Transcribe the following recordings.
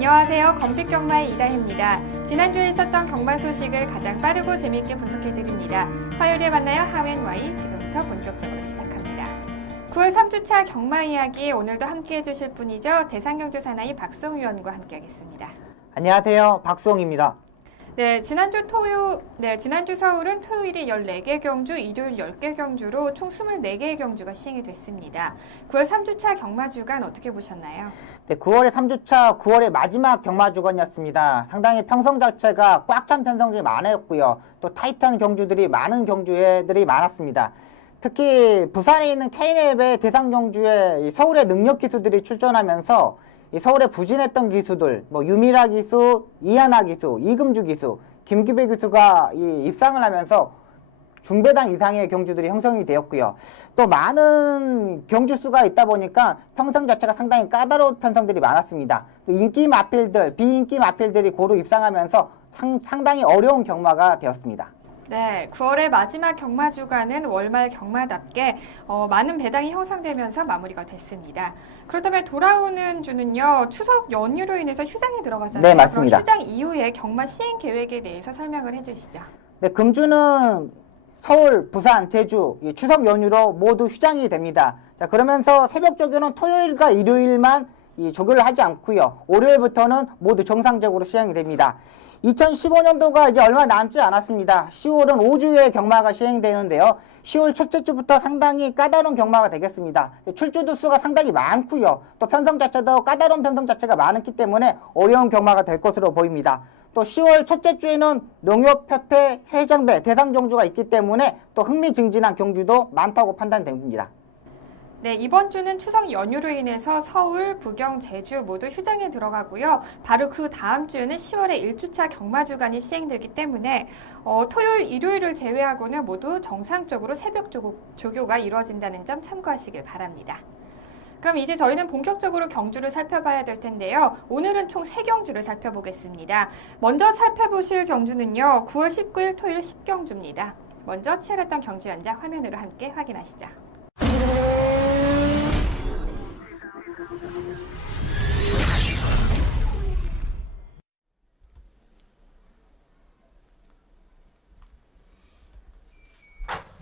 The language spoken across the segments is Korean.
안녕하세요. 건빛경마의 이다혜입니다. 지난주에 있었던 경마 소식을 가장 빠르고 재미있게 분석해드립니다. 화요일에 만나요. 하웬와이 지금부터 본격적으로 시작합니다. 9월 3주차 경마 이야기 오늘도 함께해 주실 분이죠. 대상경주 사나이 박수홍 위원과 함께하겠습니다. 안녕하세요. 박수홍입니다. 네, 지난주 서울은 토요일에 14개 경주, 일요일 10개 경주로 총 24개의 경주가 시행이 됐습니다. 9월 3주차 경마 주간 어떻게 보셨나요? 네, 9월의 3주차 9월의 마지막 경마 주간이었습니다. 상당히 편성 자체가 꽉 찬 편성들이 많았고요. 또 타이트한 경주들이 많은 경주들이 많았습니다. 특히 부산에 있는 K랩의 대상 경주에 서울의 능력 기수들이 출전하면서 이 서울에 부진했던 기수들, 유미라 기수, 이하나 기수, 이금주 기수, 김기배 기수가 입상을 하면서 중배당 이상의 경주들이 형성이 되었고요. 또 많은 경주수가 있다 보니까 편성 자체가 상당히 까다로운 편성들이 많았습니다. 또 인기 마필들, 비인기 마필들이 고루 입상하면서 상당히 어려운 경마가 되었습니다. 네, 9월의 마지막 경마 주간은 월말 경마답게 많은 배당이 형성되면서 마무리가 됐습니다. 그렇다면 돌아오는 주는요, 추석 연휴로 인해서 휴장이 들어가잖아요. 네, 맞습니다. 그럼 휴장 이후에 경마 시행 계획에 대해서 설명을 해주시죠. 네, 금주는 서울, 부산, 제주 추석 연휴로 모두 휴장이 됩니다. 자, 그러면서 새벽 조교는 토요일과 일요일만 조교를 하지 않고요. 월요일부터는 모두 정상적으로 시행이 됩니다. 2015년도가 이제 얼마 남지 않았습니다. 10월은 5주의 경마가 시행되는데요. 10월 첫째 주부터 상당히 까다로운 경마가 되겠습니다. 출주도 수가 상당히 많고요. 또 편성 자체도 까다로운 편성 자체가 많기 때문에 어려운 경마가 될 것으로 보입니다. 또 10월 첫째 주에는 농협협회, 해장배, 대상경주가 있기 때문에 또 흥미진진한 경주도 많다고 판단됩니다. 네, 이번 주는 추석 연휴로 인해서 서울, 부경, 제주 모두 휴장에 들어가고요. 바로 그 다음 주에는 10월에 1주차 경마 주간이 시행되기 때문에 토요일, 일요일을 제외하고는 모두 정상적으로 새벽 조교가 이루어진다는 점 참고하시길 바랍니다. 그럼 이제 저희는 본격적으로 경주를 살펴봐야 될 텐데요. 오늘은 총 3경주를 살펴보겠습니다. 먼저 살펴보실 경주는요. 9월 19일 토요일 10경주입니다. 먼저 치열했던 경주 현장 화면으로 함께 확인하시죠.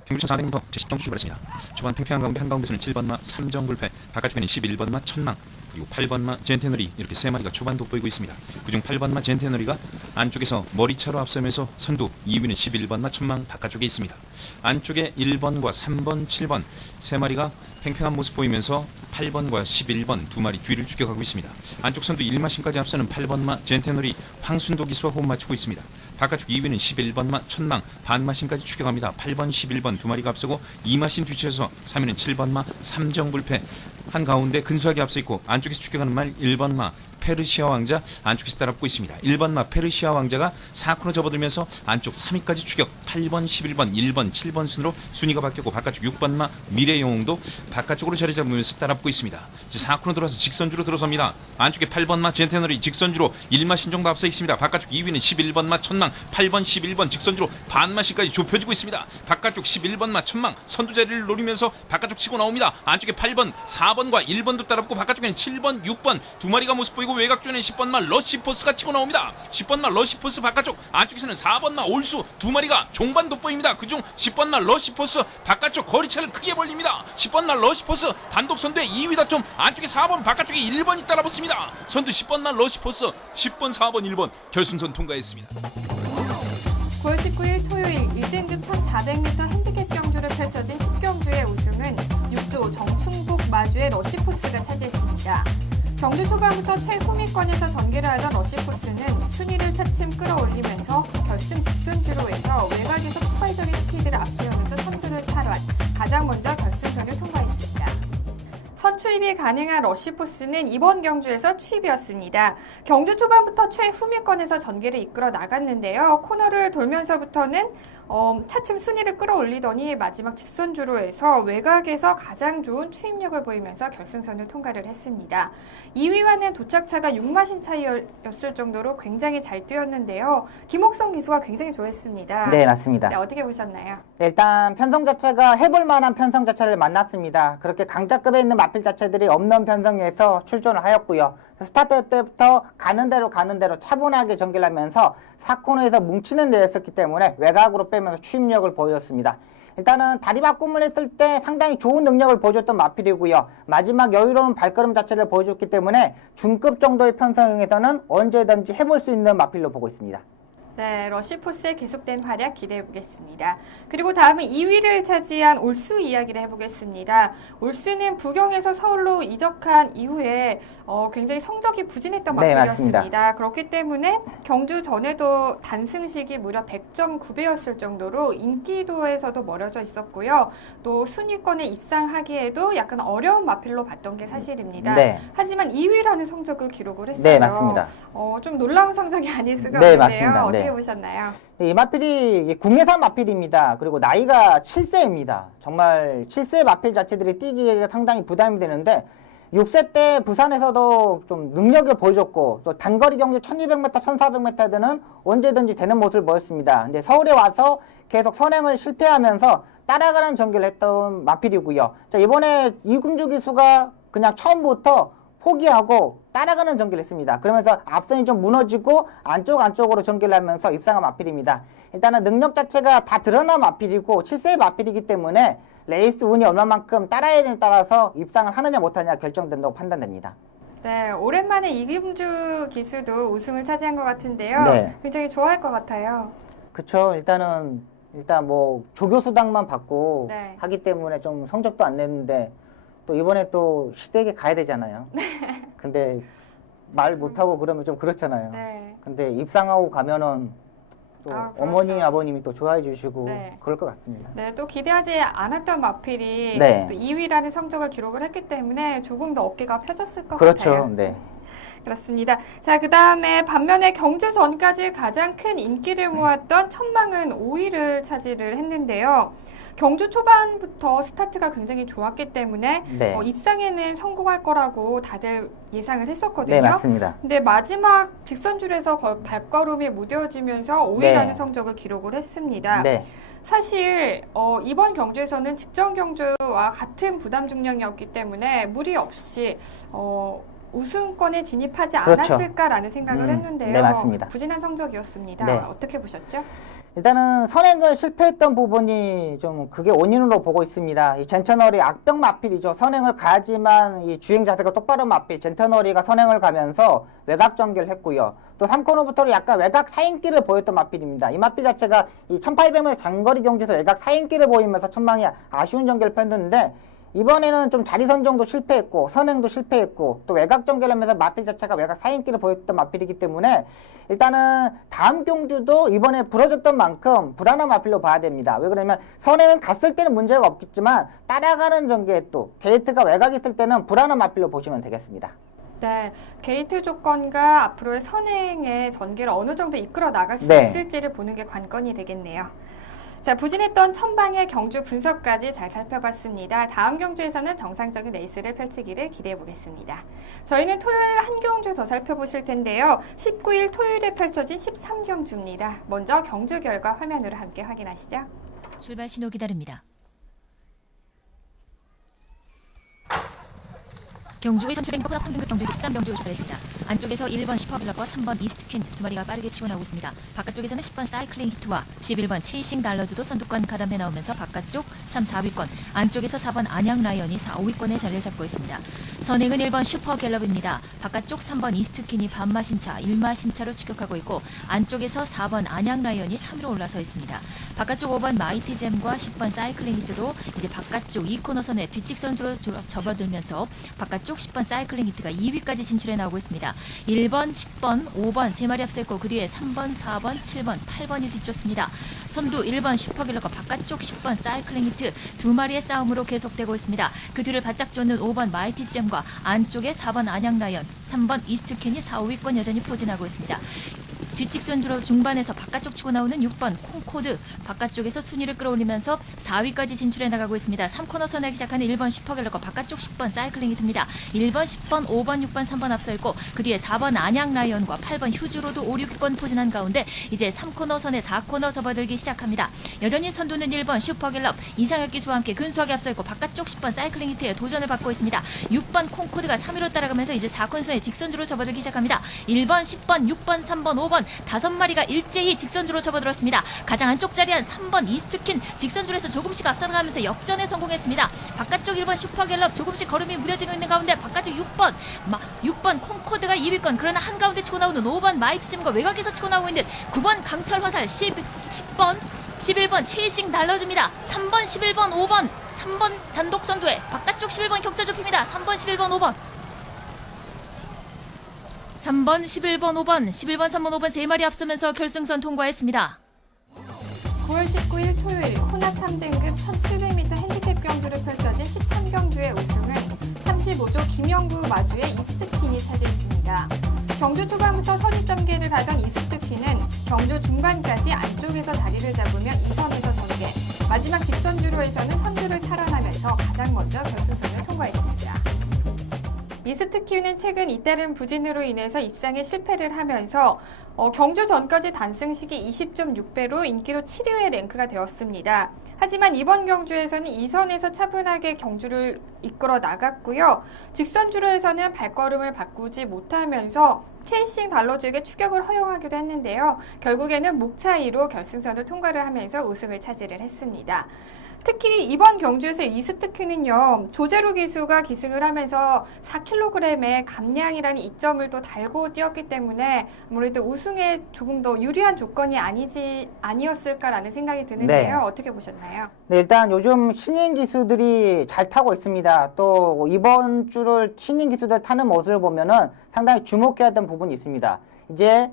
경주 400m 제10경주 출발했습니다. 초반 팽팽한 가운데 한가운데서는 7번마 3정불패, 바깥쪽에는 11번마 천망, 그리고 8번마 젠테너리 이렇게 3마리가 초반 돋보이고 있습니다. 그중 8번마 젠테너리가 안쪽에서 머리차로 앞서면서 선두, 2위는 11번마 천망 바깥쪽에 있습니다. 안쪽에 1번과 3번, 7번 3마리가 팽팽한 모습 보이면서 8번과 11번 2마리 뒤를 추격하고 있습니다. 안쪽 선두 1마신까지 앞서는 8번마 젠테너리 황순도 기수와 호흡 맞추고 있습니다. 바깥쪽 2위는 11번마 천망 반마신까지 추격합니다. 8번, 11번 2마리가 앞서고 2마신 뒤쳐서 3위는 7번마 삼정불패 한가운데 근소하게 앞서 있고 안쪽에서 추격하는 말 1번마 페르시아 왕자 안쪽에서 따라붙고 있습니다. 1번마 페르시아 왕자가 4코너 접어들면서 안쪽 3위까지 추격 8번, 11번, 1번, 7번 순으로 순위가 바뀌었고 바깥쪽 6번마 미래영웅도 바깥쪽으로 자리 잡으면서 따라붙고 있습니다. 이제 4코너 들어서 직선주로 들어섭니다. 안쪽에 8번마 젠테너리 직선주로 1마신 정도 앞서 있습니다. 바깥쪽 2위는 11번마 천망 8번, 11번 직선주로 반마신까지 좁혀지고 있습니다. 바깥쪽 11번마 천망 선두 자리를 노리면서 바깥쪽 치고 나옵니다. 안쪽에 8번, 4번과 1번도 따라붙고 바깥쪽에는 7번, 6번 2마리가 모습 보이고 외곽쪽에는 10번마 러시포스가 치고 나옵니다. 10번마 러시포스 바깥쪽 안쪽에서는 4번마 올수 2마리가 종반 돋보입니다. 그중 10번마 러시포스 바깥쪽 거리차를 크게 벌립니다. 10번마 러시포스 단독 선두의 2위 다툼 안쪽에 4번 바깥쪽에 1번이 따라붙습니다. 선두 10번마 러시포스 10번 4번 1번 결승선 통과했습니다. 9월 19일 토요일 1등급 1400m 핸디캡 경주를 펼쳐진 10경주의 우승은 6조 정충북 마주의 러시포스가 차지했습니다. 경주 초반부터 최후미권에서 전개를 하던 러시포스는 순위를 차츰 끌어올리면서 결승 직선주로 해서 외곽에서 폭발적인 스피드를 앞세우면서 선두를 탈환, 가장 먼저 결승선을 통과했습니다. 선추입이 가능한 러시포스는 이번 경주에서 추입이었습니다. 경주 초반부터 최후미권에서 전개를 이끌어 나갔는데요. 코너를 돌면서부터는 차츰 순위를 끌어올리더니 마지막 직선주로 해서 외곽에서 가장 좋은 추입력을 보이면서 결승선을 통과를 했습니다. 2위와는 도착차가 6마신 차이였을 정도로 굉장히 잘 뛰었는데요. 김옥성 기수가 굉장히 좋았습니다. 네, 맞습니다. 네, 어떻게 보셨나요? 네, 일단 편성 자체가 해볼 만한 편성 자체를 만났습니다. 그렇게 강자급에 있는 마필 자체들이 없는 편성에서 출전을 하였고요. 스타트 때부터 가는 대로 차분하게 전개를 하면서 4코너에서 뭉치는 데였었기 때문에 외곽으로 빼면서 추임력을 보여줬습니다. 일단은 다리 바꿈을 했을 때 상당히 좋은 능력을 보여줬던 마필이고요. 마지막 여유로운 발걸음 자체를 보여줬기 때문에 중급 정도의 편성에서는 언제든지 해볼 수 있는 마필로 보고 있습니다. 네, 러시포스의 계속된 활약 기대해 보겠습니다. 그리고 다음은 2위를 차지한 올수 이야기를 해보겠습니다. 올수는 부경에서 서울로 이적한 이후에 굉장히 성적이 부진했던 네, 마필이었습니다. 맞습니다. 그렇기 때문에 경주 전에도 단승식이 무려 100.9배였을 정도로 인기도에서도 멀어져 있었고요. 또 순위권에 입상하기에도 약간 어려운 마필로 봤던 게 사실입니다. 네. 하지만 2위라는 성적을 기록을 했어요. 네, 맞습니다. 좀 놀라운 성적이 아닐 수가 네, 없는데요. 맞습니다. 어떻게 네. 보셨나요? 이 마필이 국내산 마필입니다. 그리고 나이가 7세입니다. 정말 7세 마필 자체들이 뛰기에 상당히 부담이 되는데 6세 때 부산에서도 좀 능력을 보여줬고 또 단거리 경주 1200m, 1400m들은 언제든지 되는 모습을 보였습니다. 근데 서울에 와서 계속 선행을 실패하면서 따라가는 전개를 했던 마필이고요. 자, 이번에 이금주 기수가 그냥 처음부터 포기하고 따라가는 전개를 했습니다. 그러면서 앞선이 좀 무너지고 안쪽으로 전개를 하면서 입상한 마필입니다. 일단은 능력 자체가 다 드러난 마필이고 7세의 마필이기 때문에 레이스 운이 얼마만큼 따라야 되냐에 따라서 입상을 하느냐 못하느냐 결정된다고 판단됩니다. 네, 오랜만에 이금주 기수도 우승을 차지한 것 같은데요. 네. 굉장히 좋아할 것 같아요. 그쵸. 일단 뭐 조교수당만 받고 네. 하기 때문에 좀 성적도 안 냈는데 또 이번에 또 시댁에 가야 되잖아요. 근데 말 못하고 그러면 좀 그렇잖아요. 네. 근데 입상하고 가면은 또 그렇죠. 어머님, 아버님이 또 좋아해 주시고 네. 그럴 것 같습니다. 네, 또 기대하지 않았던 마필이 네. 또 2위라는 성적을 기록을 했기 때문에 조금 더 어깨가 펴졌을 것 그렇죠. 같아요. 네. 그렇습니다. 자, 그 다음에 반면에 경주 전까지 가장 큰 인기를 모았던 천망은 5위를 차지를 했는데요. 경주 초반부터 스타트가 굉장히 좋았기 때문에 네. 입상에는 성공할 거라고 다들 예상을 했었거든요. 네, 맞습니다. 근데 마지막 직선줄에서 발걸음이 무뎌지면서 5위라는 네. 성적을 기록을 했습니다. 네. 사실 이번 경주에서는 직전 경주와 같은 부담 중량이었기 때문에 무리 없이 우승권에 진입하지 그렇죠. 않았을까라는 생각을 했는데요. 네, 맞습니다. 부진한 성적이었습니다. 네. 어떻게 보셨죠? 일단은 선행을 실패했던 부분이 좀 그게 원인으로 보고 있습니다. 이 젠터널이 악병 마필이죠. 선행을 가지만 이 주행 자세가 똑바른 마필 젠터널이가 선행을 가면서 외곽 전개를 했고요. 또 3코너부터는 약간 외곽 사인기를 보였던 마필입니다. 이 마필 자체가 이 1800m 장거리 경주에서 외곽 사인기를 보이면서 천망이 아쉬운 전개를 펼쳤는데 이번에는 좀 자리 선정도 실패했고 선행도 실패했고 또 외곽 전개를 하면서 마필 자체가 외곽 사인기를 보였던 마필이기 때문에 일단은 다음 경주도 이번에 부러졌던 만큼 불안한 마필로 봐야 됩니다. 왜 그러냐면 선행은 갔을 때는 문제가 없겠지만 따라가는 전개에 또 게이트가 외곽에 있을 때는 불안한 마필로 보시면 되겠습니다. 네, 게이트 조건과 앞으로의 선행의 전개를 어느 정도 이끌어 나갈 수 네. 있을지를 보는 게 관건이 되겠네요. 자, 부진했던 천방의 경주 분석까지 잘 살펴봤습니다. 다음 경주에서는 정상적인 레이스를 펼치기를 기대해 보겠습니다. 저희는 토요일 한 경주 더 살펴보실 텐데요. 19일 토요일에 펼쳐진 13경주입니다. 먼저 경주 결과 화면으로 함께 확인하시죠. 출발 신호 기다립니다. 경주 1700m 혼합 3등급 경주 13경주 출발했습니다. 안쪽에서 1번 슈퍼블럭과 3번 이스트퀸 두 마리가 빠르게 치고 나오고 있습니다. 바깥쪽에서는 10번 사이클링 히트와 11번 체이싱 달러즈도 선두권 가담해 나오면서 바깥쪽 3, 4위권, 안쪽에서 4번 안양 라이언이 4, 5위권에 자리를 잡고 있습니다. 선행은 1번 슈퍼 갤럽입니다. 바깥쪽 3번 이스트퀸이 반마신차, 1마신차로 추격하고 있고 안쪽에서 4번 안양 라이언이 3위로 올라서 있습니다. 바깥쪽 5번 마이티 잼과 10번 사이클링 히트도 이제 바깥쪽 2코너선에 뒷직선으로 접어들면서 바깥쪽 10번 사이클링 히트가 2위까지 진출해 나오고 있습니다. 1번, 10번, 5번 세 마리 앞서있고 그 뒤에 3번, 4번, 7번, 8번이 뒤쫓습니다. 선두 1번 슈퍼길러가 바깥쪽 10번 사이클링 히트 두 마리의 싸움으로 계속되고 있습니다. 그 뒤를 바짝 쫓는 5번 마이티잼과 안쪽에 4번 안양라이언, 3번 이스트캔이 4, 5위권 여전히 포진하고 있습니다. 뒷직선주로 중반에서 바깥쪽 치고 나오는 6번 콩코드 바깥쪽에서 순위를 끌어올리면서 4위까지 진출해 나가고 있습니다. 3코너 선에 시작하는 1번 슈퍼갤러거 바깥쪽 10번 사이클링 히트입니다. 1번, 10번, 5번, 6번, 3번 앞서 있고 그 뒤에 4번 안양 라이언과 8번 휴즈로도 5, 6번 포진한 가운데 이제 3코너 선에 4코너 접어들기 시작합니다. 여전히 선두는 1번 슈퍼갤럽 이상혁 기수와 함께 근소하게 앞서 있고 바깥쪽 10번 사이클링 히트에 도전을 받고 있습니다. 6번 콩코드가 3위로 따라가면서 이제 4코너선에 직선주로 접어들기 시작합니다. 1번, 10번, 6번, 3번, 5번 5마리가 일제히 직선주로 접어들었습니다. 가장 안쪽 자리한 3번 이스트퀸 직선줄에서 조금씩 앞서나가면서 역전에 성공했습니다. 바깥쪽 1번 슈퍼갤럽 조금씩 걸음이 무뎌지고 있는 가운데 바깥쪽 6번 콩코드가 2위권 그러나 한가운데 치고 나오는 5번 마이트짐과 외곽에서 치고 나오고 있는 9번 강철 화살 10번 11번 최일식 날라줍니다. 3번 11번 5번 3번 단독 선두에 바깥쪽 11번 격차 좁힙니다. 3번 11번 5번 3번 11번 5번 11번 3번 5번 3마리 앞서면서 결승선 통과했습니다. 9월 19일 토요일 코나 3등급 1700m 핸디캡 경주를 펼쳐진 13경주의 우승은 35조 김영구 마주의 이스트퀸이 차지했습니다. 경주 초반부터 선입점계를 하던 이스트퀸은 경주 중반까지 안쪽에서 자리를 잡으며 2선에서 전개, 마지막 직선주로에서는 선두를 탈환하면서 가장 먼저 결승선을 통과했습니다. 이스트퀸은 최근 잇따른 부진으로 인해서 입상에 실패를 하면서 경주 전까지 단승 시기 20.6배로 인기도 7위에 랭크가 되었습니다. 하지만 이번 경주에서는 2선에서 차분하게 경주를 이끌어 나갔고요. 직선주로에서는 발걸음을 바꾸지 못하면서 체이싱 달러주에게 추격을 허용하기도 했는데요. 결국에는 목 차이로 결승선을 통과를 하면서 우승을 차지를 했습니다. 특히 이번 경주에서 이스트퀸은요, 조재로 기수가 기승을 하면서 4kg의 감량이라는 이점을 또 달고 뛰었기 때문에 아무래도 우승에 조금 더 유리한 조건이 아니었을까라는 생각이 드는데요. 네. 어떻게 보셨나요? 네, 일단 요즘 신인 기수들이 잘 타고 있습니다. 또 이번 주를 신인 기수들 타는 모습을 보면은 상당히 주목해야 되는 부분이 있습니다. 이제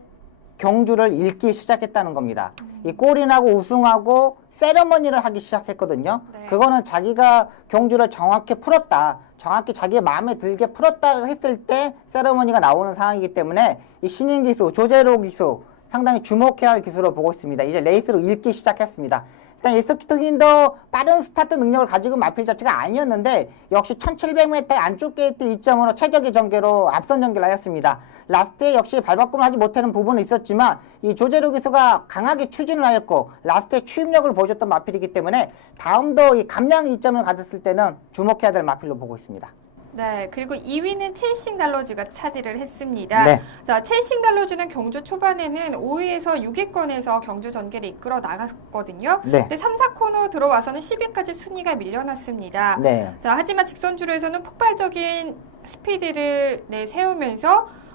경주를 읽기 시작했다는 겁니다. 이 골인하고 우승하고 세레머니를 하기 시작했거든요. 네. 그거는 자기가 경주를 정확히 풀었다. 정확히 자기 마음에 들게 풀었다 했을 때 세레머니가 나오는 상황이기 때문에 이 신인 기수, 조재로 기수 상당히 주목해야 할 기수로 보고 있습니다. 이제 레이스로 읽기 시작했습니다. 일단 이스트퀸도 빠른 스타트 능력을 가지고 마필 자체가 아니었는데 역시 1700m 안쪽 게이트 2점으로 최적의 전개로 앞선 전개를 하였습니다. 라스트에 역시 발바꿈을 하지 못하는 부분은 있었지만 이 조재로 기수가 강하게 추진을 하였고 라스트에 추임력을 보여줬던 마필이기 때문에 다음도 이 감량 2점을 가졌을 때는 주목해야 될 마필로 보고 있습니다. 네, 그리고 2위는 체이싱 달러즈가 차지를 했습니다. 네. 자, 체이싱 달러즈는 경주 초반에는 5위에서 6위권에서 경주 전개를 이끌어 나갔거든요. 네. 근데 3, 4코너 들어와서는 10위까지 순위가 밀려났습니다. 네. 자, 하지만 직선주로에서는 폭발적인 스피드를 세우면서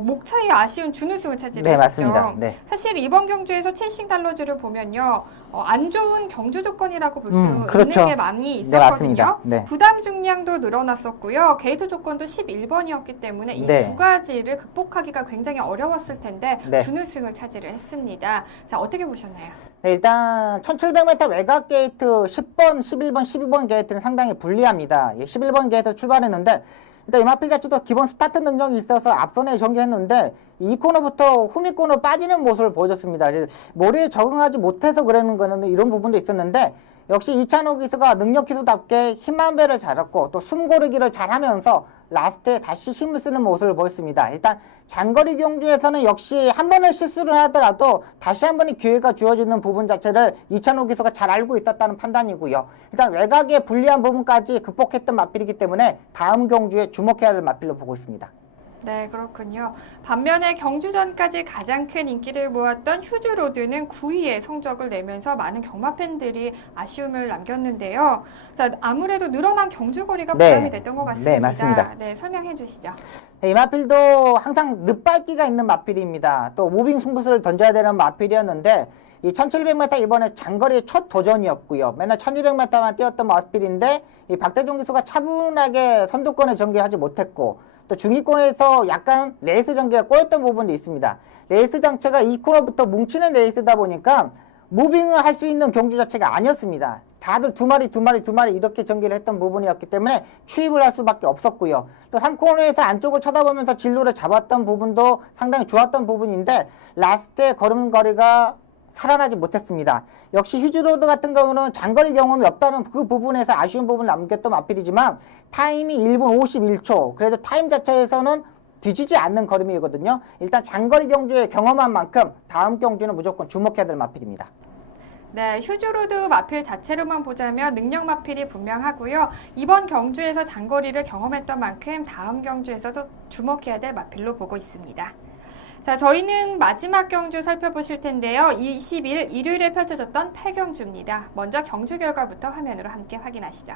목 차이 아쉬운 준우승을 차지를 네, 했었죠. 맞습니다. 네. 사실 이번 경주에서 체이싱 달러즈를 보면요, 안 좋은 경주 조건이라고 볼 수 그렇죠. 있는 게 많이 네, 있었거든요. 맞습니다. 네. 부담 중량도 늘어났었고요. 게이트 조건도 11번이었기 때문에 이 네. 두 가지를 극복하기가 굉장히 어려웠을 텐데 네. 준우승을 차지를 했습니다. 자, 어떻게 보셨나요? 네, 일단 1700m 외곽 게이트 10번, 11번, 12번 게이트는 상당히 불리합니다. 11번 게이트 출발했는데 일단 이마필 자체도 기본 스타트 능력이 있어서 앞선에 전개했는데 이 코너부터 후미 코너 빠지는 모습을 보여줬습니다. 모래에 적응하지 못해서 그러는 거는 이런 부분도 있었는데 역시 이찬호 기수가 능력 기수답게 힘한 배를 잘했고 또 숨 고르기를 잘하면서 라스트에 다시 힘을 쓰는 모습을 보였습니다. 일단 장거리 경주에서는 역시 한 번의 실수를 하더라도 다시 한 번의 기회가 주어지는 부분 자체를 이찬호 기수가 잘 알고 있었다는 판단이고요. 일단 외곽의 불리한 부분까지 극복했던 마필이기 때문에 다음 경주에 주목해야 될 마필로 보고 있습니다. 네, 그렇군요. 반면에 경주전까지 가장 큰 인기를 모았던 휴즈로드는 9위의 성적을 내면서 많은 경마 팬들이 아쉬움을 남겼는데요. 자, 아무래도 늘어난 경주거리가 네. 부담이 됐던 것 같습니다. 네, 맞습니다. 네, 설명해 주시죠. 네, 이 마필도 항상 늪밟기가 있는 마필입니다. 또 무빙 승부수를 던져야 되는 마필이었는데 이 1700m 이번에 장거리 첫 도전이었고요. 맨날 1200m만 뛰었던 마필인데 이 박대종 기수가 차분하게 선두권에 전개하지 못했고 또 중위권에서 약간 레이스 전개가 꼬였던 부분도 있습니다. 레이스 장체가 이 코너부터 뭉치는 레이스다 보니까 무빙을 할 수 있는 경주 자체가 아니었습니다. 다들 두 마리 이렇게 전개를 했던 부분이었기 때문에 추입을 할 수밖에 없었고요. 또 3코너에서 안쪽을 쳐다보면서 진로를 잡았던 부분도 상당히 좋았던 부분인데 라스트의 걸음거리가 살아나지 못했습니다. 역시 휴즈로드 같은 경우는 장거리 경험이 없다는 그 부분에서 아쉬운 부분을 남겼던 마필이지만 타임이 1분 51초, 그래도 타임 자체에서는 뒤지지 않는 걸음이거든요. 일단 장거리 경주에 경험한 만큼 다음 경주는 무조건 주목해야 될 마필입니다. 네, 휴즈로드 마필 자체로만 보자면 능력 마필이 분명하고요. 이번 경주에서 장거리를 경험했던 만큼 다음 경주에서도 주목해야 될 마필로 보고 있습니다. 자, 저희는 마지막 경주 살펴보실 텐데요. 20일 일요일에 펼쳐졌던 8경주입니다. 먼저 경주 결과부터 화면으로 함께 확인하시죠.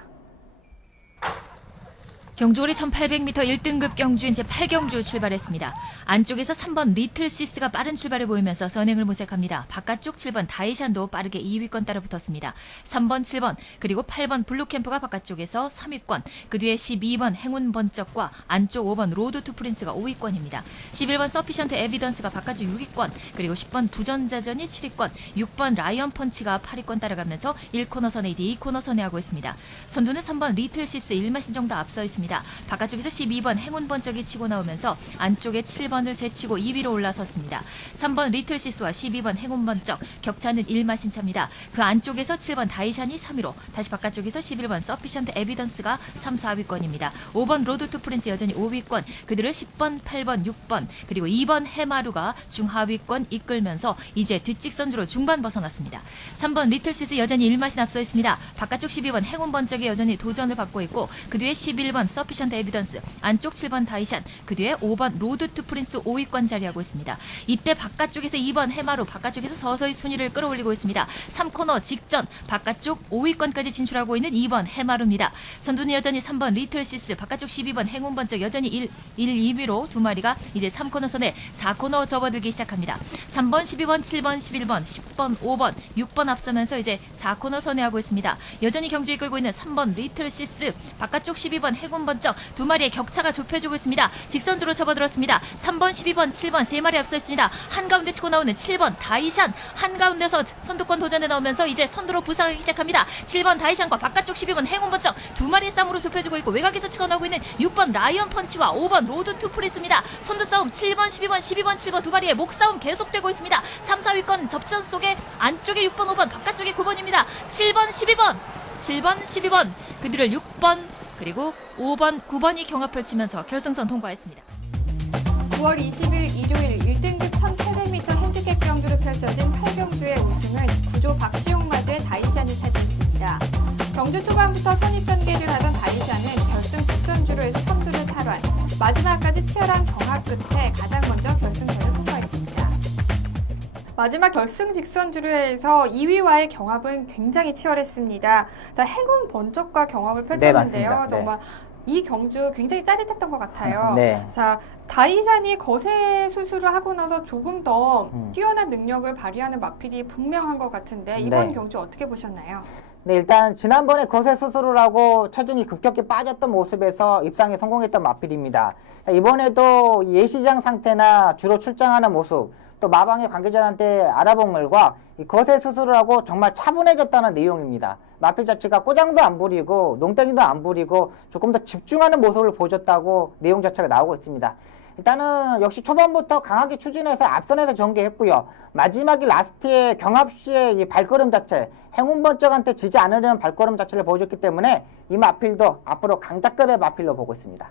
경주거리 1800m 1등급 경주인 제8경주 출발했습니다. 안쪽에서 3번 리틀 시스가 빠른 출발을 보이면서 선행을 모색합니다. 바깥쪽 7번 다이샨도 빠르게 2위권 따라 붙었습니다. 3번, 7번, 그리고 8번 블루캠프가 바깥쪽에서 3위권, 그 뒤에 12번 행운 번쩍과 안쪽 5번 로드 투 프린스가 5위권입니다. 11번 서피션트 에비던스가 바깥쪽 6위권, 그리고 10번 부전자전이 7위권, 6번 라이언 펀치가 8위권 따라가면서 1코너선에 이제 2코너선에 하고 있습니다. 선두는 3번 리틀 시스 1마신 정도 앞서 있습니다. 바깥쪽에서 12번 행운 번쩍이 치고 나오면서 안쪽에 7번을 제치고 2위로 올라섰습니다. 3번 리틀 시스와 12번 행운 번쩍 격차는 1마신 차입니다. 그 안쪽에서 7번 다이샨이 3위로, 다시 바깥쪽에서 11번 서피션트 에비던스가 3, 4위권입니다. 5번 로드 투 프린스 여전히 5위권, 그들을 10번, 8번, 6번, 그리고 2번 해마루가 중하위권 이끌면서 이제 뒷직선주로 중반 벗어났습니다. 3번 리틀 시스 여전히 1마신 앞서 있습니다. 바깥쪽 12번 행운 번쩍이 여전히 도전을 받고 있고, 그 뒤에 11번 서피션트 에비던스, 안쪽 7번 다이샨, 그 뒤에 5번 로드 투 프린스 5위권 자리하고 있습니다. 이때 바깥쪽에서 2번 해마루, 바깥쪽에서 서서히 순위를 끌어올리고 있습니다. 3코너 직전 바깥쪽 5위권까지 진출하고 있는 2번 해마루입니다. 선두는 여전히 3번 리틀 시스, 바깥쪽 12번 행운 번쩍 여전히 1, 2위로 두 마리가 이제 3코너 선에 4코너 접어들기 시작합니다. 3번, 12번, 7번, 11번, 10번, 5번, 6번 앞서면서 이제 4코너 선에 하고 있습니다. 여전히 경주 이끌고 있는 3번 리틀 시스, 바깥쪽 12번 행운 번쩍 두 마리의 격차가 좁혀지고 있습니다. 직선주로 접어들었습니다. 3번, 12번, 7번 세 마리 앞서 있습니다. 한가운데 치고 나오는 7번 다이샨, 한가운데서 선두권 도전에 나오면서 이제 선두로 부상하기 시작합니다. 7번 다이샨과 바깥쪽 12번 행운 번쩍 두 마리의 싸움으로 좁혀지고 있고, 외곽에서 치고 나오고 있는 6번 라이언 펀치와 5번 로드 투 프린스입니다. 선두 싸움 7번, 12번, 12번, 7번 두 마리의 목싸움 계속되고 있습니다. 3, 4위권 접전 속에 안쪽에 6번, 5번, 바깥쪽에 9번입니다. 7번, 12번, 7번, 12번, 그들을 6번, 그리고 5번, 9번이 경합을 치면서 결승선 통과했습니다. 9월 20일 일요일 1등급 1800m 핸디캡 경주로 펼쳐진 8경주의 우승은 구조 박시용 마주의 다이샨이 차지했습니다. 경주 초반부터 선입 전개를 하던 다이샨은 결승 직선주로 해서 선두를 탈환, 마지막까지 치열한 경합 끝에 가장 먼저 결승선을 통과했습니다. 마지막 결승 직선 주류에서 2위와의 경합은 굉장히 치열했습니다. 자, 행운 번쩍과 경합을 펼쳤는데요. 맞습니다. 정말 이 경주 굉장히 짜릿했던 것 같아요. 네. 자, 다이샨이 거세 수술을 하고 나서 조금 더 뛰어난 능력을 발휘하는 마필이 분명한 것 같은데 이번 네. 경주 어떻게 보셨나요? 네, 일단 지난번에 거세 수술을 하고 체중이 급격히 빠졌던 모습에서 입상에 성공했던 마필입니다. 이번에도 예시장 상태나 주로 출장하는 모습, 또 마방의 관계자한테 알아본 결과 이 거세 수술을 하고 정말 차분해졌다는 내용입니다. 마필 자체가 꼬장도 안 부리고 농땡이도 안 부리고 조금 더 집중하는 모습을 보여줬다고 내용 자체가 나오고 있습니다. 일단은 역시 초반부터 강하게 추진해서 앞선에서 전개했고요. 마지막에 라스트에 경합 시의 이 발걸음 자체, 행운 번쩍한테 지지 않으려는 발걸음 자체를 보여줬기 때문에 이 마필도 앞으로 강자급의 마필로 보고 있습니다.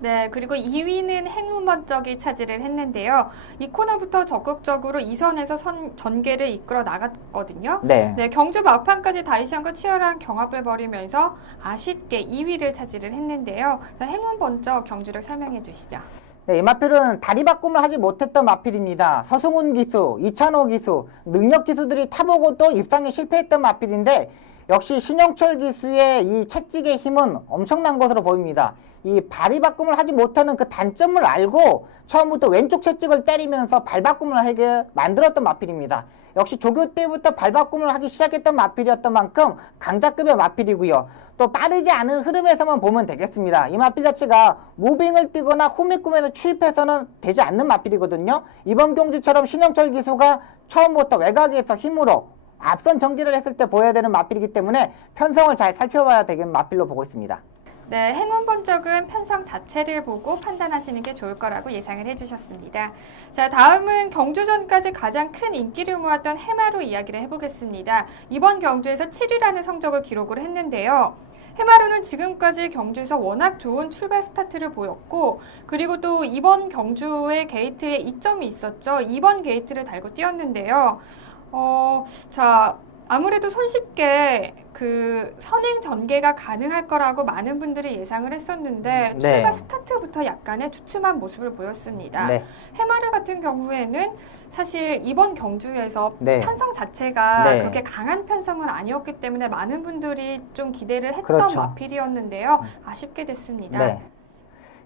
네, 그리고 2위는 행운 번쩍이 차지를 했는데요. 이 코너부터 적극적으로 2선에서 전개를 이끌어 나갔거든요. 네. 네, 경주 막판까지 다이샨과 치열한 경합을 벌이면서 아쉽게 2위를 차지를 했는데요. 자, 행운 번쩍 경주를 설명해 주시죠. 네, 이 마필은 다리 바꿈을 하지 못했던 마필입니다. 서승훈 기수, 이찬호 기수, 능력 기수들이 타보고 또 입상에 실패했던 마필인데 역시 신영철 기수의 이 채찍의 힘은 엄청난 것으로 보입니다. 이 발이 바꿈을 하지 못하는 그 단점을 알고 처음부터 왼쪽 채찍을 때리면서 발 바꿈을 하게 만들었던 마필입니다. 역시 조교 때부터 발 바꿈을 하기 시작했던 마필이었던 만큼 강자급의 마필이고요. 또 빠르지 않은 흐름에서만 보면 되겠습니다. 이 마필 자체가 무빙을 뛰거나 호미꿈에서 추입해서는 되지 않는 마필이거든요. 이번 경주처럼 신영철 기수가 처음부터 외곽에서 힘으로 앞선 정지를 했을 때 보여야 되는 맞필이기 때문에 편성을 잘 살펴봐야 되는 맞필로 보고 있습니다. 네, 행운 번쩍은 편성 자체를 보고 판단하시는 게 좋을 거라고 예상을 해주셨습니다. 자, 다음은 경주전까지 가장 큰 인기를 모았던 해마로 이야기를 해보겠습니다. 이번 경주에서 7위라는 성적을 기록을 했는데요. 해마루는 지금까지 경주에서 워낙 좋은 출발 스타트를 보였고, 그리고 또 이번 경주의 게이트에 이점이 있었죠. 2번 게이트를 달고 뛰었는데요. 자, 아무래도 손쉽게 그 선행 전개가 가능할 거라고 많은 분들이 예상을 했었는데 네. 출발 스타트부터 약간의 주춤한 모습을 보였습니다. 네. 해마르 같은 경우에는 사실 이번 경주에서 네. 편성 자체가 네. 그렇게 강한 편성은 아니었기 때문에 많은 분들이 좀 기대를 했던 그렇죠. 마필이었는데요. 아쉽게 됐습니다. 네.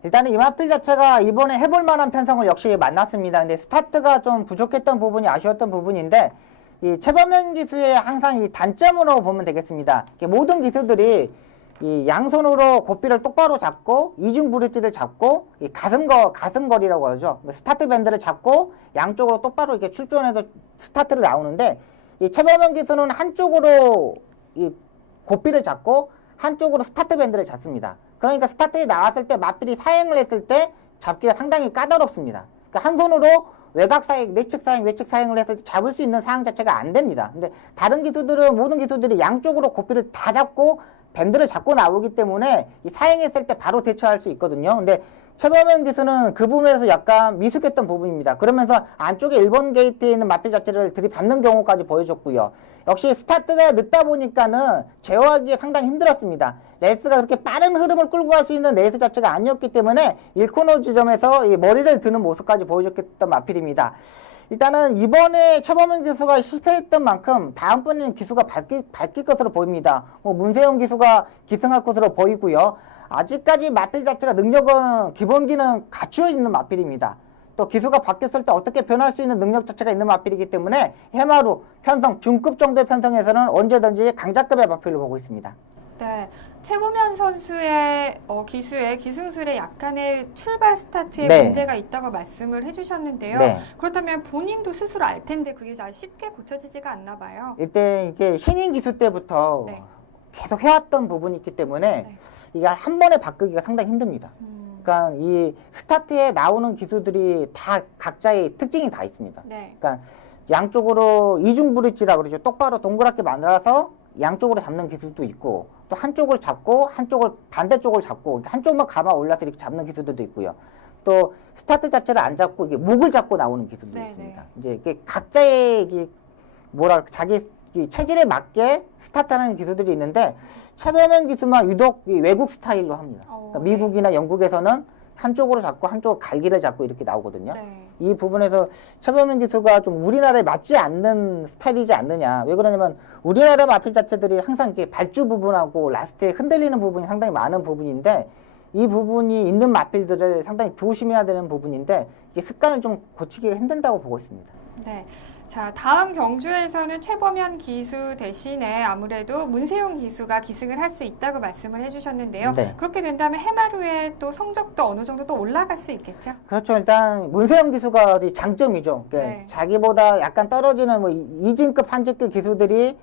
일단은 이 맞필 자체가 이번에 해볼 만한 편성을 역시 만났습니다. 근데 스타트가 좀 부족했던 부분이 아쉬웠던 부분인데, 이 최범현 기수의 항상 이 단점으로 보면 되겠습니다. 모든 기수들이 이 양손으로 고삐를 똑바로 잡고 이중 브릿지를 잡고 이 가슴걸이라고 하죠. 스타트 밴드를 잡고 양쪽으로 똑바로 이렇게 출전해서 스타트를 나오는데, 이 최범현 기수는 한쪽으로 이 고삐를 잡고 한쪽으로 스타트 밴드를 잡습니다. 그러니까 스타트에 나왔을 때 맞필이 사행을 했을 때 잡기가 상당히 까다롭습니다. 그러니까 한 손으로 외곽 사행, 내측 사행, 외측 사행을 했을 때 잡을 수 있는 사항 자체가 안 됩니다. 근데 다른 기수들은, 모든 기수들이 양쪽으로 고삐를 다 잡고 밴드를 잡고 나오기 때문에 이 사행했을 때 바로 대처할 수 있거든요. 근데 최범현 기수는 그 부분에서 약간 미숙했던 부분입니다. 그러면서 안쪽에 1번 게이트에 있는 맞필 자체를 들이받는 경우까지 보여줬고요. 역시 스타트가 늦다 보니까는 제어하기에 상당히 힘들었습니다. 레이스가 그렇게 빠른 흐름을 끌고 갈 수 있는 레이스 자체가 아니었기 때문에 1코너 지점에서 이 머리를 드는 모습까지 보여줬던 마필입니다. 일단은 이번에 최범현 기수가 실패했던 만큼 다음번에는 기수가 바뀔 것으로 보입니다. 문세영 기수가 기승할 것으로 보이고요. 아직까지 마필 자체가 능력은 기본기는 갖추어 있는 마필입니다. 또 기수가 바뀌었을 때 어떻게 변할 수 있는 능력 자체가 있는 마필이기 때문에 해마루 편성, 중급 정도의 편성에서는 언제든지 강자급의 마필로 보고 있습니다. 네, 최보면 선수의 기수의 기승술에 약간의 출발 스타트에 네. 문제가 있다고 말씀을 해주셨는데요. 네. 그렇다면 본인도 스스로 알 텐데 그게 잘 쉽게 고쳐지지가 않나 봐요. 이때 이게 신인 기수 때부터 네. 계속 해왔던 부분이 있기 때문에 네. 이게 한 번에 바꾸기가 상당히 힘듭니다. 그러니까 이 스타트에 나오는 기수들이 다 각자의 특징이 다 있습니다. 네. 그러니까 양쪽으로 이중 브릿지라고 그러죠. 똑바로 동그랗게 만들어서 양쪽으로 잡는 기술도 있고, 또 한쪽을 잡고 한쪽을 반대쪽을 잡고 한쪽만 감아 올라서 이렇게 잡는 기술들도 있고요. 또 스타트 자체를 안 잡고 이게 목을 잡고 나오는 기술도 네, 있습니다. 이제 이게 각자의 이게 자기 이 체질에 맞게 스타트하는 기술들이 있는데, 최범현 기수만 유독 이 외국 스타일로 합니다. 그러니까 네. 미국이나 영국에서는 한쪽으로 잡고 한쪽 갈기를 잡고 이렇게 나오거든요. 네. 이 부분에서 최범현 기수가 좀 우리나라에 맞지 않는 스타일이지 않느냐. 왜 그러냐면 우리나라 마필 자체들이 항상 이렇게 발주 부분하고 라스트에 흔들리는 부분이 상당히 많은 부분인데, 이 부분이 있는 마필들을 상당히 조심해야 되는 부분인데, 이 습관을 좀 고치기가 힘든다고 보고 있습니다. 네. 자, 다음 경주에서는 최범현 기수 대신에 아무래도 문세용 기수가 기승을 할 수 있다고 말씀을 해주셨는데요. 네. 그렇게 된다면 해마루의 또 성적도 어느 정도 또 올라갈 수 있겠죠? 그렇죠. 일단 문세영 기수가 장점이죠. 그러니까 네. 자기보다 약간 떨어지는 뭐 2진급, 3진급 기수들이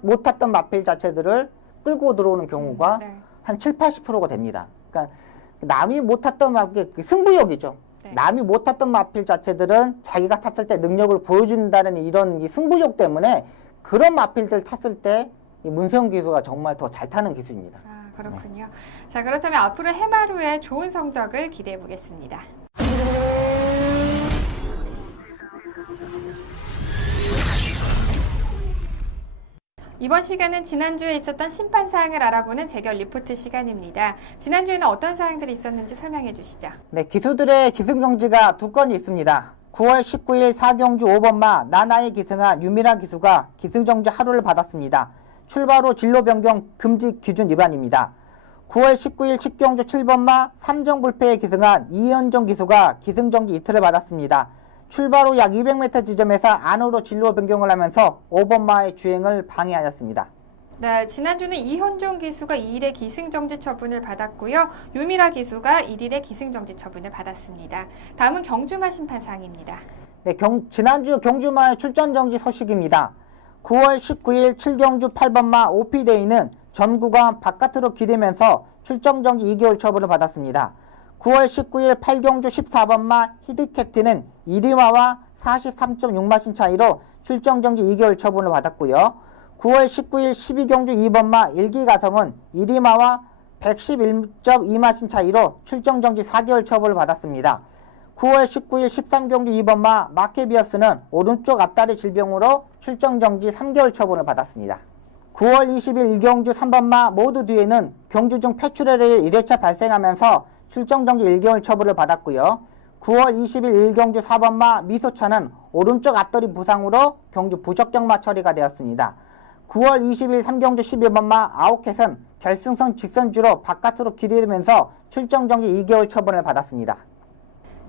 못 탔던 마필 자체들을 끌고 들어오는 경우가 네. 한 7, 80%가 됩니다. 그러니까 남이 못 탔던 마필, 승부욕이죠. 네. 남이 못 탔던 마필 자체들은 자기가 탔을 때 능력을 보여준다는 이런 이 승부욕 때문에 그런 마필들 탔을 때 이 문세영 기수가 정말 더 잘 타는 기수입니다. 아, 그렇군요. 자, 그렇다면 앞으로 해마루의 좋은 성적을 기대해 보겠습니다. 이번 시간은 지난주에 있었던 심판 사항을 알아보는 재결 리포트 시간입니다. 지난주에는 어떤 사항들이 있었는지 설명해 주시죠. 네, 기수들의 기승정지가 두 건이 있습니다. 9월 19일 4경주 5번마 나나에 기승한 유미라 기수가 기승정지 하루를 받았습니다. 출발 후 진로 변경 금지 기준 위반입니다. 9월 19일 10경주 7번마 3정 불패에 기승한 이현정 기수가 기승정지 이틀을 받았습니다. 출발 후 약 200m 지점에서 안으로 진로 변경을 하면서 5번마의 주행을 방해하였습니다. 네, 지난주는 이현종 기수가 2일의 기승정지 처분을 받았고요. 유미라 기수가 1일의 기승정지 처분을 받았습니다. 다음은 경주마 심판 사항입니다. 네, 지난주 경주마의 출전 정지 소식입니다. 9월 19일 7경주 8번마 오피데이는 전 구간 바깥으로 기대면서 출정 정지 2개월 처분을 받았습니다. 9월 19일 8경주 14번마 히드캡틴은 1위마와 43.6마신 차이로 출정 정지 2개월 처분을 받았고요. 9월 19일 12경주 2번마 일기가성은 1위마와 111.2마신 차이로 출정 정지 4개월 처분을 받았습니다. 9월 19일 13경주 2번마 마케비어스는 오른쪽 앞다리 질병으로 출정 정지 3개월 처분을 받았습니다. 9월 20일 1경주 3번마 모드 뒤에는 경주 중 폐출혈이 1회차 발생하면서 출정 정지 1개월 처분을 받았고요. 9월 20일 1경주 4번마 미소차는 오른쪽 앞다리 부상으로 경주 부적격마 처리가 되었습니다. 9월 20일 3경주 11번마 아웃캣은 결승선 직선주로 바깥으로 기대면서 출정 정지 2개월 처분을 받았습니다.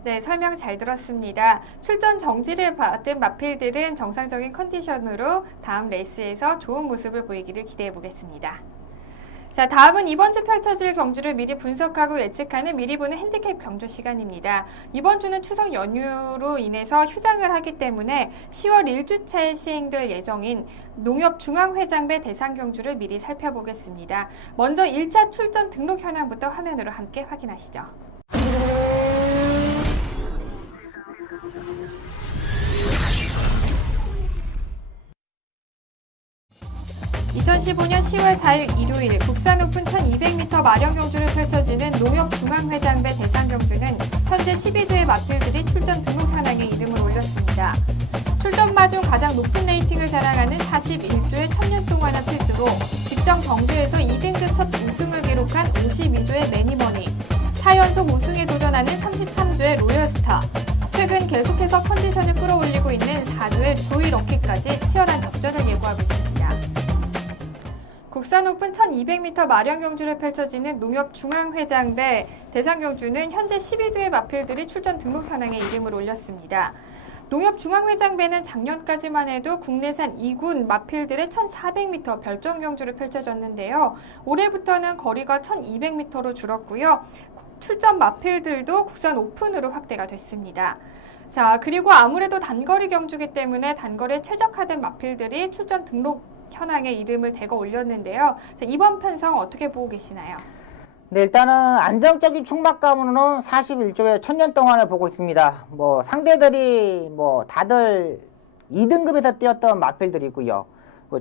네, 설명 잘 들었습니다. 출전 정지를 받은 마필들은 정상적인 컨디션으로 다음 레이스에서 좋은 모습을 보이기를 기대해 보겠습니다. 자, 다음은 이번 주 펼쳐질 경주를 미리 분석하고 예측하는 미리 보는 핸디캡 경주 시간입니다. 이번 주는 추석 연휴로 인해서 휴장을 하기 때문에 10월 1주차에 시행될 예정인 농협중앙회장배 대상 경주를 미리 살펴보겠습니다. 먼저 1차 출전 등록 현황부터 화면으로 함께 확인하시죠. 2015년 10월 4일 일요일 국산 오픈 1200m 마령 경주를 펼쳐지는 농협중앙회장배 대상 경주는 현재 12도의 마필들이 출전 등록 현황에 이름을 올렸습니다. 출전마 중 가장 높은 레이팅을 자랑하는 41조의 천년 동안의 필두로 직전 경주에서 2등급 첫 우승을 기록한 52조의 매니머니, 4연속 우승에 도전하는 33조의 로열스타, 최근 계속해서 컨디션을 끌어올리고 있는 4조의 조이 럭키까지 치열한 접전을 예고하고 있습니다. 국산 오픈 1200m 마령 경주를 펼쳐지는 농협중앙회장배 대상 경주는 현재 12도의 마필들이 출전 등록 현황에 이름을 올렸습니다. 농협중앙회장배는 작년까지만 해도 국내산 2군 마필들의 1400m 별정 경주를 펼쳐졌는데요. 올해부터는 거리가 1200m로 줄었고요. 출전 마필들도 국산 오픈으로 확대가 됐습니다. 자, 그리고 아무래도 단거리 경주기 때문에 단거리에 최적화된 마필들이 출전 등록 현황에 이름을 대거 올렸는데요. 자, 이번 편성 어떻게 보고 계시나요? 네, 일단은 안정적인 충막감으로는 41조의 천년 동안을 보고 있습니다. 상대들이 다들 2등급에서 뛰었던 마필들이고요.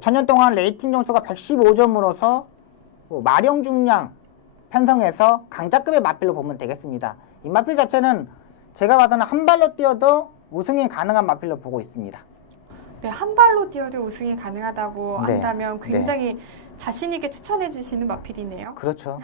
천년 동안 레이팅 점수가 115점으로서 마령 중량 편성해서 강자급의 마필로 보면 되겠습니다. 이 마필 자체는 제가 봐서는 한 발로 뛰어도 우승이 가능한 마필로 보고 있습니다. 네, 한 발로 뛰어도 우승이 가능하다고 네, 안다면 굉장히 자신 있게 추천해 주시는 마필이네요. 그렇죠.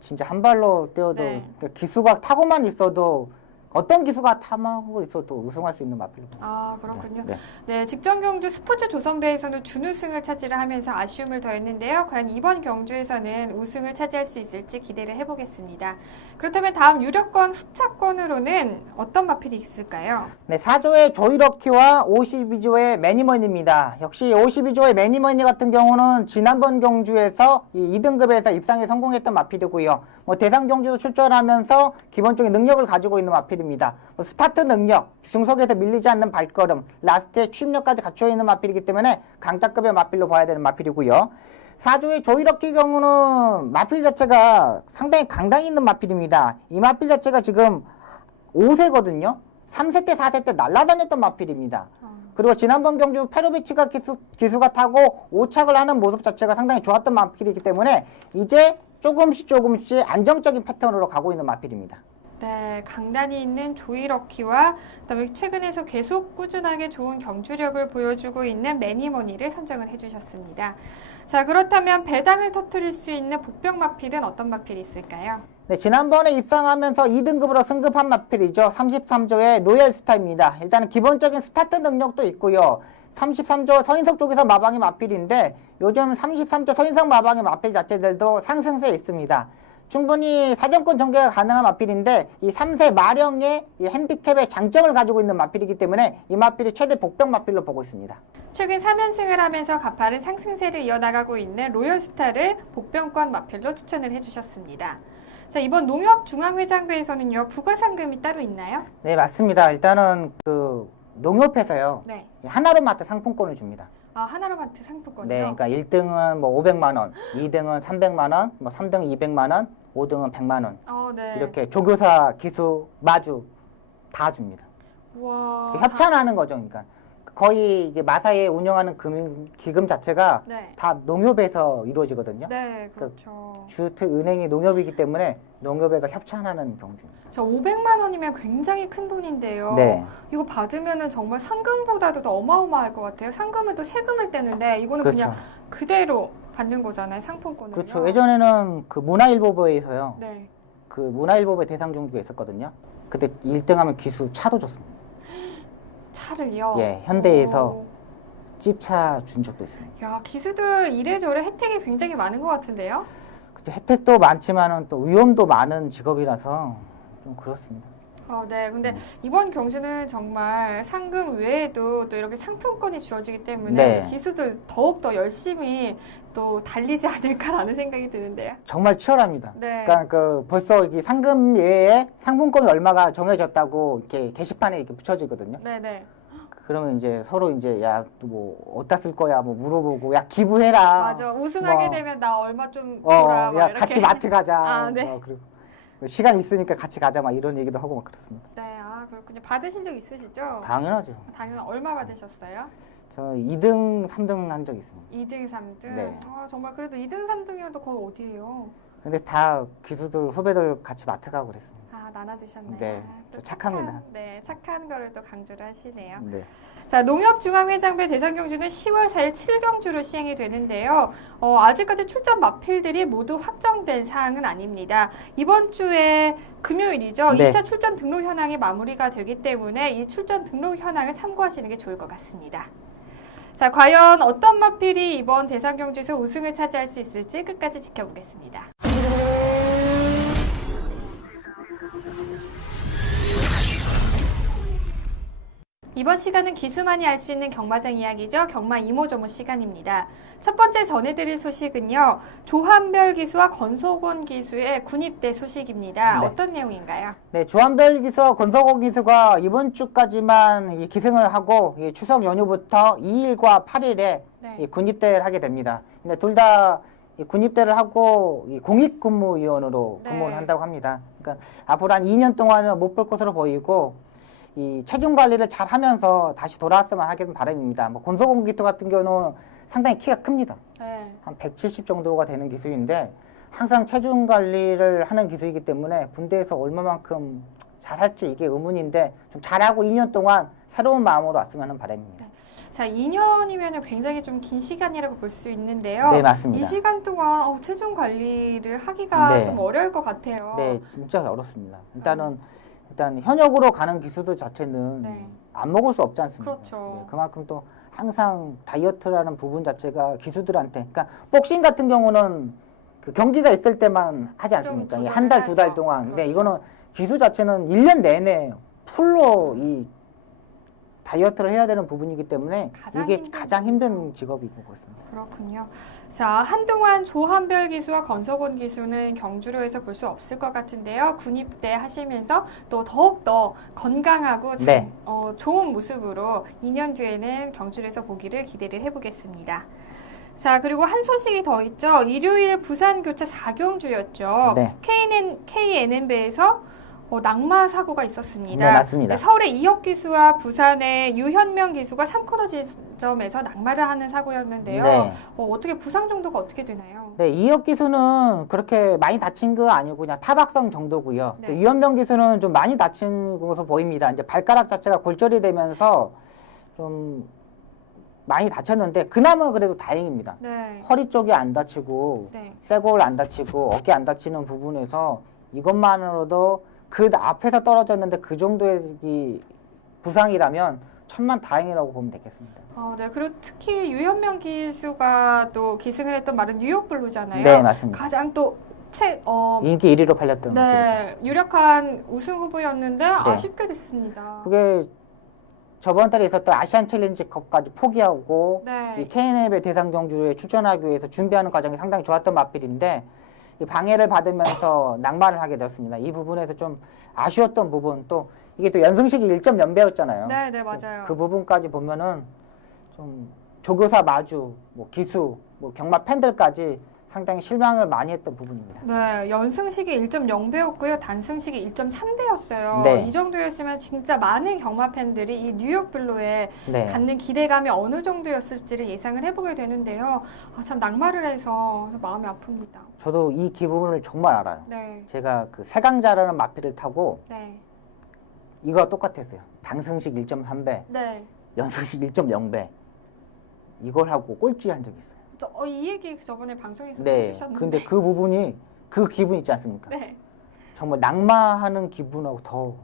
진짜 한 발로 뛰어도 네. 기수가 타고만 있어도 어떤 기수가 탐하고 있어도 우승할 수 있는 마필로. 아, 그렇군요. 네. 네, 직전 경주 스포츠 조선배에서는 준우승을 차지를 하면서 아쉬움을 더했는데요. 과연 이번 경주에서는 우승을 차지할 수 있을지 기대를 해보겠습니다. 그렇다면 다음 유력권 후차권으로는 어떤 마필이 있을까요? 네, 4조의 조이러키와 52조의 매니머니입니다. 역시 52조의 매니머니 같은 경우는 지난번 경주에서 2등급에서 입상에 성공했던 마필이고요. 대상 경주도 출전하면서 기본적인 능력을 가지고 있는 마필입니다. 스타트 능력, 중속에서 밀리지 않는 발걸음, 라스트의 추임력까지 갖춰 있는 마필이기 때문에 강자급의 마필로 봐야 되는 마필이고요. 4조의 조이러키 경우는 마필 자체가 상당히 강당이 있는 마필입니다. 이 마필 자체가 지금 5세거든요. 3세 때 4세 때 날아다녔던 마필입니다. 그리고 지난번 경주 페로비치가 기수가 타고 5착을 하는 모습 자체가 상당히 좋았던 마필이기 때문에 이제 조금씩 안정적인 패턴으로 가고 있는 마필입니다. 네, 강단이 있는 조이러키와 그다음에 최근에서 계속 꾸준하게 좋은 경주력을 보여주고 있는 매니머니를 선정을 해주셨습니다. 자, 그렇다면 배당을 터뜨릴 수 있는 복병 마필은 어떤 마필이 있을까요? 네, 지난번에 입상하면서 2등급으로 승급한 마필이죠. 33조의 로열스타입니다. 일단은 기본적인 스타트 능력도 있고요. 33조 서인석 쪽에서 마방이 마필인데 요즘 33조 서인석 마방의 마필 자체들도 상승세에 있습니다. 충분히 사정권 전개가 가능한 마필인데 이 3세 마령의 이 핸디캡의 장점을 가지고 있는 마필이기 때문에 이 마필이 최대 복병 마필로 보고 있습니다. 최근 3연승을 하면서 가파른 상승세를 이어나가고 있는 로열스타를 복병권 마필로 추천을 해주셨습니다. 자, 이번 농협중앙회장배에서는요, 부가상금이 따로 있나요? 네, 맞습니다. 일단은 농협에서요. 네. 하나로마트 상품권을 줍니다. 아, 하나로마트 상품권이요? 네, 그러니까 1등은 뭐 500만 원, 2등은 300만 원, 뭐 3등 200만 원, 5등은 100만 원. 네. 이렇게 조교사, 기수, 마주 다 줍니다. 우와. 협찬하는 거죠, 그러니까. 거의 이제 마사에 운영하는 기금 자체가 네. 다 농협에서 이루어지거든요. 네, 그렇죠. 주트 은행이 농협이기 때문에 농협에서 협찬하는 경주입니다. 저 500만 원이면 굉장히 큰 돈인데요. 네. 이거 받으면은 정말 상금보다도 더 어마어마할 것 같아요. 상금은 또 세금을 떼는데 이거는 그렇죠. 그냥 그대로 받는 거잖아요. 상품권을. 그렇죠. 예전에는 그 문화일보부에서요. 네. 그 문화일보부의 대상 종주가 있었거든요. 그때 1등하면 기수 차도 줬습니다. 차를요? 예, 현대에서 오. 찝차 준 적도 있습니다. 야, 기수들 이래저래 혜택이 굉장히 많은 것 같은데요? 그때 혜택도 많지만은 또 위험도 많은 직업이라서 좀 그렇습니다. 네. 근데 이번 경주는 정말 상금 외에도 또 이렇게 상품권이 주어지기 때문에 네. 기수들 더욱더 열심히 또 달리지 않을까라는 생각이 드는데요. 정말 치열합니다. 네. 그러니까 그 벌써 이 상금 외에 상품권이 얼마가 정해졌다고 이렇게 게시판에 이렇게 붙여지거든요. 네네. 그러면 이제 서로 이제 야 또 뭐 어디다 쓸 거야 뭐 물어보고 야 기부해라. 맞아. 우승하게 뭐, 되면 나 얼마 좀 줘라. 막 야 이렇게. 같이 마트 가자. 아, 네. 그리고 시간 있으니까 같이 가자 막 이런 얘기도 하고 막 그렇습니다. 네. 아, 그렇군요. 받으신 적 있으시죠? 당연하죠. 당연 얼마 받으셨어요? 저 2등, 3등 한 적 있습니다. 2등, 3등? 네. 정말 그래도 2등, 3등이어도 거의 어디예요? 근데 다 기수들 후배들 같이 마트 가고 그랬습니다. 나눠주셨네요. 네, 또 저 착합니다. 착한 거를 또 강조를 하시네요. 네. 자, 농협중앙회장배 대상경주는 10월 4일 7경주로 시행이 되는데요. 아직까지 출전 마필들이 모두 확정된 사항은 아닙니다. 이번 주에 금요일이죠. 네. 2차 출전 등록 현황이 마무리가 되기 때문에 이 출전 등록 현황을 참고하시는 게 좋을 것 같습니다. 자, 과연 어떤 마필이 이번 대상경주에서 우승을 차지할 수 있을지 끝까지 지켜보겠습니다. 이번 시간은 기수만이 알 수 있는 경마장 이야기죠. 경마 이모저모 시간입니다. 첫 번째 전해드릴 소식은요. 조한별 기수와 권석원 기수의 군입대 소식입니다. 네. 어떤 내용인가요? 네, 조한별 기수와 권석호 기수가 이번 주까지만 이 기승을 하고 이 추석 연휴부터 2일과 8일에 네. 이 군입대를 하게 됩니다. 근데 둘 다 군입대를 하고 이 공익근무위원으로 네. 근무를 한다고 합니다. 그러니까 앞으로 한 2년 동안은 못 볼 것으로 보이고 이 체중 관리를 잘 하면서 다시 돌아왔으면 하겠는 바람입니다. 뭐 권석호 기수 같은 경우는 상당히 키가 큽니다. 네. 한 170 정도가 되는 기수인데 항상 체중 관리를 하는 기수이기 때문에 군대에서 얼마만큼 잘할지 이게 의문인데 좀 잘하고 2년 동안 새로운 마음으로 왔으면 하는 바람입니다. 자, 2년이면 굉장히 좀 긴 시간이라고 볼 수 있는데요. 네, 맞습니다. 이 시간 동안 체중 관리를 하기가 네. 좀 어려울 것 같아요. 네, 진짜 어렵습니다. 일단 현역으로 가는 기수들 자체는 네. 안 먹을 수 없지 않습니까? 그렇죠. 네, 그만큼 또 항상 다이어트라는 부분 자체가 기수들한테, 그러니까 복싱 같은 경우는 그 경기가 있을 때만 하지 않습니까? 조절을 한 달, 두 달 하죠. 동안. 근데 그렇죠. 이거는 기수 자체는 1년 내내 풀로 이 다이어트를 해야 되는 부분이기 때문에 가장 이게 힘든 가장 힘든 직업이고 그렇습니다. 그렇군요. 자, 한동안 조한별 기수와 권석원 기수는 경주로에서 볼 수 없을 것 같은데요. 군입대 하시면서 또 더욱더 건강하고 네. 좋은 모습으로 2년 뒤에는 경주로에서 보기를 기대를 해보겠습니다. 자, 그리고 한 소식이 더 있죠. 일요일 부산 교차 4경주였죠. 네. KNN배에서 낙마 사고가 있었습니다. 네, 맞습니다. 서울의 이혁 기수와 부산의 유현명 기수가 3코너 지점에서 낙마를 하는 사고였는데요. 네. 어떻게 부상 정도가 어떻게 되나요? 네, 이혁 기수는 그렇게 많이 다친 거 아니고 그냥 타박상 정도고요. 네. 또 유현명 기수는 좀 많이 다친 것으로 보입니다. 이제 발가락 자체가 골절이 되면서 좀 많이 다쳤는데 그나마 그래도 다행입니다. 네. 허리 쪽이 안 다치고 네. 쇄골 안 다치고 어깨 안 다치는 부분에서 이것만으로도 그 앞에서 떨어졌는데 그 정도의 이 부상이라면 천만 다행이라고 보면 되겠습니다. 네. 그리고 특히 유현명 기수가 또 기승을 했던 말은 뉴욕 블루잖아요. 네, 맞습니다. 가장 또 인기 1위로 팔렸던 것들이죠. 네, 유력한 우승 후보였는데 아쉽게 됐습니다. 그게 저번 달에 있었던 아시안 챌린지컵까지 포기하고 네. 이 KNL의 대상 경주에 출전하기 위해서 준비하는 과정이 상당히 좋았던 마필인데 이 방해를 받으면서 낙마를 하게 되었습니다. 이 부분에서 좀 아쉬웠던 부분 또 이게 또 연승식이 1점 연배였잖아요. 네, 네, 맞아요. 그 부분까지 보면은 좀 조교사 마주, 뭐 기수, 뭐 경마 팬들까지 상당히 실망을 많이 했던 부분입니다. 네, 연승식이 1.0배였고요. 단승식이 1.3배였어요. 네. 이 정도였으면 진짜 많은 경마 팬들이 이 뉴욕 블루에 네. 갖는 기대감이 어느 정도였을지를 예상을 해보게 되는데요. 참 낙마를 해서 마음이 아픕니다. 저도 이 기분을 정말 알아요. 네, 제가 그 세강자라는 마필을 타고 네, 이거 똑같았어요. 당승식 1.3배, 네. 연승식 1.0배. 이걸 하고 꼴찌한 적이 있어요. 이 얘기 저번에 방송에서 네. 해주셨는데. 근데 그 부분이 그 기분 있지 않습니까? 네. 정말 낙마하는 기분하고 더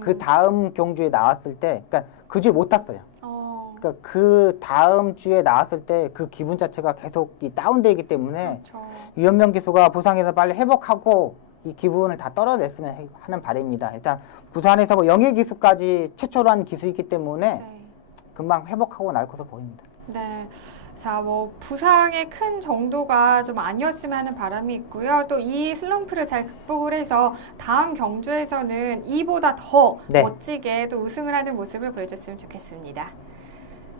그 다음 경주에 나왔을 때, 그러니까 그 주에 못 탔어요. 그러니까 그 다음 주에 나왔을 때 그 기분 자체가 계속 이 다운되기 때문에 그렇죠. 유현명 기수가 부상에서 빨리 회복하고 이 기분을 다 떨어냈으면 하는 바람입니다. 일단 부산에서 뭐 영예 기수까지 최초로 한 기수이기 때문에 네. 금방 회복하고 날 것으로 보입니다. 네. 자, 뭐 부상의 큰 정도가 좀 아니었으면 하는 바람이 있고요. 또 이 슬럼프를 잘 극복을 해서 다음 경주에서는 이보다 더 네. 멋지게 또 우승을 하는 모습을 보여줬으면 좋겠습니다.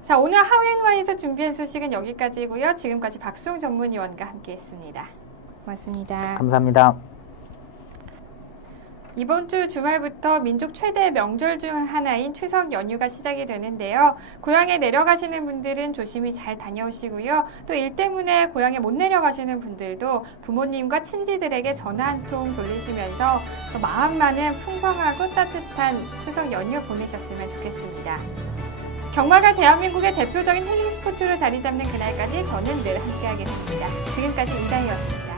자, 오늘 하우앤와이에서 준비한 소식은 여기까지고요. 지금까지 박수홍 전문위원과 함께했습니다. 고맙습니다. 감사합니다. 이번 주 주말부터 민족 최대 명절 중 하나인 추석 연휴가 시작이 되는데요. 고향에 내려가시는 분들은 조심히 잘 다녀오시고요. 또 일 때문에 고향에 못 내려가시는 분들도 부모님과 친지들에게 전화 한 통 돌리시면서 또 마음만은 풍성하고 따뜻한 추석 연휴 보내셨으면 좋겠습니다. 경마가 대한민국의 대표적인 힐링 스포츠로 자리 잡는 그날까지 저는 늘 함께하겠습니다. 지금까지 이다희였습니다.